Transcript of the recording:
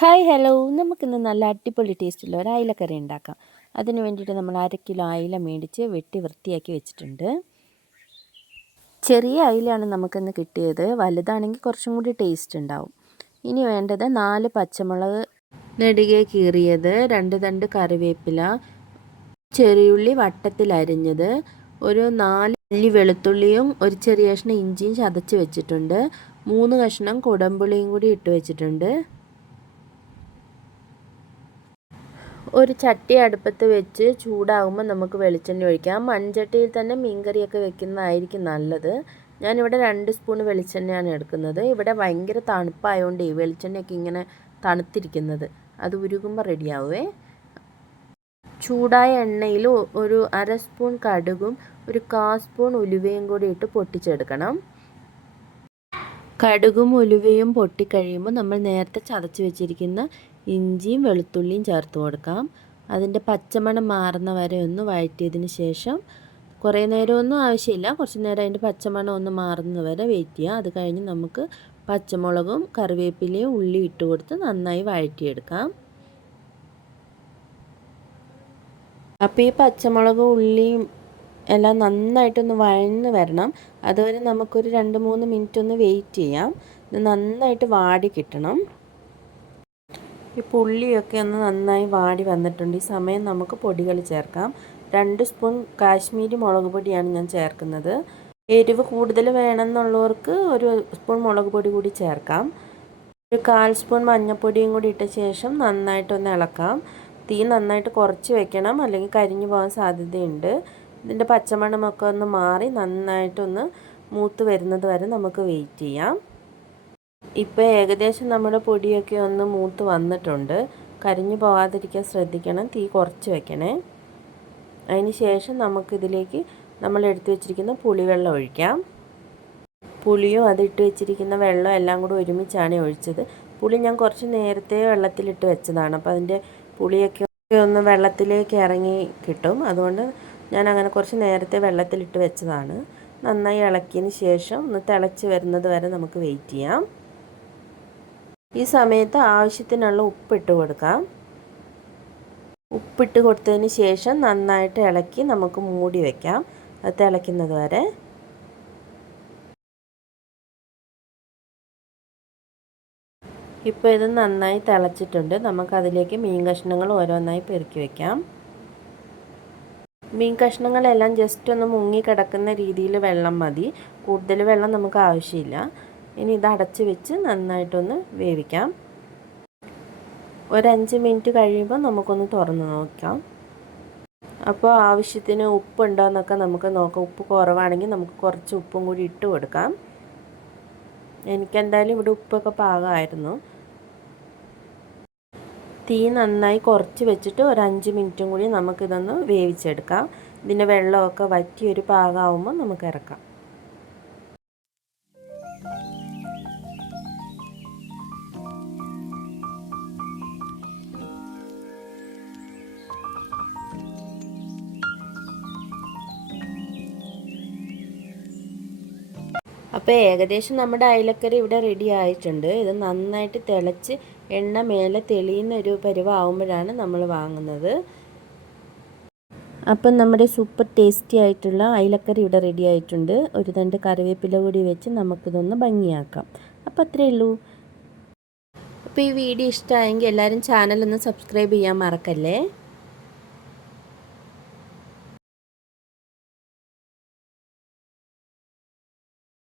Hi hello, നമുക്കിന്ന് നല്ല അടിപൊളി ടേസ്റ്റുള്ള ഒരു അയിലക്കറി ഉണ്ടാക്കാം. അതിന് വേണ്ടിയിട്ട് നമ്മൾ 1/2 കിലോ അയില മേടിച്ച് വെട്ടി വൃത്തിയാക്കി വെച്ചിട്ടുണ്ട്. ചെറിയ അയിലയാണ് നമുക്കിന്ന് കിട്ടിയത്. വലുതാണെങ്കിൽ കുറച്ചും കൂടി ടേസ്റ്റ് ഉണ്ടാവും. ഇനി വേണ്ടത് 4 പച്ചമുളക് നെടുകെ കീറിയത്, 2 തണ്ട് കറിവേപ്പില, ചെറിയുള്ളി വട്ടത്തിൽ അരിഞ്ഞത്, ഒരു 4 അല്ലി വെളുത്തുള്ളിയും ഒരു ചെറിയ കഷ്ണം ഇഞ്ചിയും ചതച്ച് വെച്ചിട്ടുണ്ട്. 3 കഷ്ണം കുടംപുളിയും കൂടി ഇട്ട് വെച്ചിട്ടുണ്ട്. ഒരു ചട്ടി അടുപ്പത്ത് വെച്ച് ചൂടാകുമ്പോൾ നമുക്ക് വെളിച്ചെണ്ണ ഒഴിക്കാം. മൺചട്ടിയിൽ തന്നെ മീൻകറിയൊക്കെ വെക്കുന്നതായിരിക്കും നല്ലത്. ഞാനിവിടെ 2 സ്പൂൺ വെളിച്ചെണ്ണയാണ് എടുക്കുന്നത്. ഇവിടെ ഭയങ്കര തണുപ്പായതുകൊണ്ട് ഈ വെളിച്ചെണ്ണയൊക്കെ ഇങ്ങനെ തണുത്തിരിക്കുന്നത്, അത് ഉരുകുമ്പോൾ റെഡിയാവേ. ചൂടായ എണ്ണയിൽ ഒരു 1/2 സ്പൂൺ കടുകും ഒരു 1/4 സ്പൂൺ ഉലുവയും കൂടി ഇട്ട് പൊട്ടിച്ചെടുക്കണം. കടുകും ഉലുവയും പൊട്ടിക്കഴിയുമ്പോൾ നമ്മൾ നേരത്തെ ചതച്ച് വെച്ചിരിക്കുന്ന ഇഞ്ചിയും വെളുത്തുള്ളിയും ചേർത്ത് കൊടുക്കാം. അതിൻ്റെ പച്ചമണം മാറുന്ന വരെ ഒന്ന് വഴറ്റിയതിന് ശേഷം, കുറേ നേരമൊന്നും ആവശ്യമില്ല, കുറച്ച് നേരം അതിൻ്റെ പച്ചമണം ഒന്ന് മാറുന്നത് വരെ വെയിറ്റ് ചെയ്യുക. അത് കഴിഞ്ഞ് നമുക്ക് പച്ചമുളകും കറിവേപ്പിലയും ഉള്ളി ഇട്ട് കൊടുത്ത് നന്നായി വഴറ്റിയെടുക്കാം. അപ്പോൾ ഈ പച്ചമുളകും ഉള്ളിയും എല്ലാം നന്നായിട്ടൊന്ന് വഴന്ന് വരണം. അതുവരെ നമുക്കൊരു 2-3 മിനിറ്റ് ഒന്ന് വെയിറ്റ് ചെയ്യാം. ഇത് നന്നായിട്ട് വാടി കിട്ടണം. ഈ പുള്ളിയൊക്കെ ഒന്ന് നന്നായി വാടി വന്നിട്ടുണ്ട്. ഈ സമയം നമുക്ക് പൊടികൾ ചേർക്കാം. 2 സ്പൂൺ കാശ്മീരി മുളക് പൊടിയാണ് ഞാൻ ചേർക്കുന്നത്. എരിവ് കൂടുതൽ വേണമെന്നുള്ളവർക്ക് ഒരു സ്പൂൺ മുളക് പൊടി കൂടി ചേർക്കാം. ഒരു 1/4 സ്പൂൺ മഞ്ഞൾപ്പൊടിയും കൂടി ഇട്ട ശേഷം നന്നായിട്ടൊന്ന് ഇളക്കാം. തീ നന്നായിട്ട് കുറച്ച് വെക്കണം, അല്ലെങ്കിൽ കരിഞ്ഞു പോകാൻ സാധ്യതയുണ്ട്. ഇതിൻ്റെ പച്ചമണമൊക്കെ ഒന്ന് മാറി നന്നായിട്ടൊന്ന് മൂത്ത് വരുന്നത് വരെ നമുക്ക് വെയിറ്റ് ചെയ്യാം. ഇപ്പോൾ ഏകദേശം നമ്മുടെ പൊടിയൊക്കെ ഒന്ന് മൂത്ത് വന്നിട്ടുണ്ട്. കരിഞ്ഞു പോകാതിരിക്കാൻ ശ്രദ്ധിക്കണം, തീ കുറച്ച് വെക്കണേ. അതിന് ശേഷം നമുക്കിതിലേക്ക് നമ്മൾ എടുത്തു വെച്ചിരിക്കുന്ന പുളിവെള്ളം ഒഴിക്കാം. പുളിയും അതിട്ട് വെച്ചിരിക്കുന്ന വെള്ളം എല്ലാം കൂടി ഒരുമിച്ചാണ് ഒഴിച്ചത്. പുളി ഞാൻ കുറച്ച് നേരത്തെ വെള്ളത്തിലിട്ട് വെച്ചതാണ്. അപ്പോൾ അതിൻ്റെ പുളിയൊക്കെ ഒന്ന് വെള്ളത്തിലേക്ക് ഇറങ്ങി കിട്ടും. അതുകൊണ്ട് ഞാൻ അങ്ങനെ കുറച്ച് നേരത്തെ വെള്ളത്തിലിട്ട് വെച്ചതാണ്. നന്നായി ഇളക്കിയതിന് ശേഷം ഒന്ന് തിളച്ച് വരുന്നത് വരെ നമുക്ക് വെയിറ്റ് ചെയ്യാം. ഈ സമയത്ത് ആവശ്യത്തിനുള്ള ഉപ്പിട്ട് കൊടുക്കാം. ഉപ്പിട്ട് കൊടുത്തതിന് ശേഷം നന്നായിട്ട് ഇളക്കി നമുക്ക് മൂടി വയ്ക്കാം, അത് തിളയ്ക്കുന്നത് വരെ. ഇപ്പോൾ ഇത് നന്നായി തിളച്ചിട്ടുണ്ട്. നമുക്കതിലേക്ക് മീൻ കഷ്ണങ്ങൾ ഓരോന്നായി പെറുക്കി വയ്ക്കാം. മീൻ കഷ്ണങ്ങളെല്ലാം ജസ്റ്റ് ഒന്ന് മുങ്ങി കിടക്കുന്ന രീതിയിൽ വെള്ളം മതി, കൂടുതൽ വെള്ളം നമുക്ക് ആവശ്യമില്ല. ഇനി ഇത് അടച്ച് വെച്ച് നന്നായിട്ടൊന്ന് വേവിക്കാം. ഒരു 5 മിനിറ്റ് കഴിയുമ്പോൾ നമുക്കൊന്ന് തുറന്ന് നോക്കാം. അപ്പോൾ ആവശ്യത്തിന് ഉപ്പുണ്ടോ എന്നൊക്കെ നമുക്ക് നോക്കാം. ഉപ്പ് കുറവാണെങ്കിൽ നമുക്ക് കുറച്ച് ഉപ്പും കൂടി ഇട്ട് കൊടുക്കാം. എനിക്കെന്തായാലും ഇവിടെ ഉപ്പൊക്കെ പാകമായിരുന്നു. തീ നന്നായി കുറച്ച് വെച്ചിട്ട് ഒരു 5 മിനിറ്റും കൂടി നമുക്കിതൊന്ന് വേവിച്ചെടുക്കാം. ഇതിൻ്റെ വെള്ളമൊക്കെ വറ്റി ഒരു പാകമാകുമ്പോൾ നമുക്ക് ഇറക്കാം. അപ്പോൾ ഏകദേശം നമ്മുടെ അയിലക്കറി ഇവിടെ റെഡി ആയിട്ടുണ്ട്. ഇത് നന്നായിട്ട് തിളച്ച് എണ്ണ മേലെ തെളിയുന്ന ഒരു പരുവാകുമ്പോഴാണ് നമ്മൾ വാങ്ങുന്നത്. അപ്പം നമ്മുടെ സൂപ്പർ ടേസ്റ്റി ആയിട്ടുള്ള അയിലക്കറി ഇവിടെ റെഡി ആയിട്ടുണ്ട്. ഒരു തണ്ട് കറിവേപ്പില കൂടി വെച്ച് നമുക്കിതൊന്ന് ഭംഗിയാക്കാം. അപ്പോൾ അത്രയേ ഉള്ളൂ. അപ്പോൾ ഈ വീഡിയോ ഇഷ്ടമായെങ്കിൽ എല്ലാവരും ചാനലൊന്ന് സബ്സ്ക്രൈബ് ചെയ്യാൻ മറക്കല്ലേ.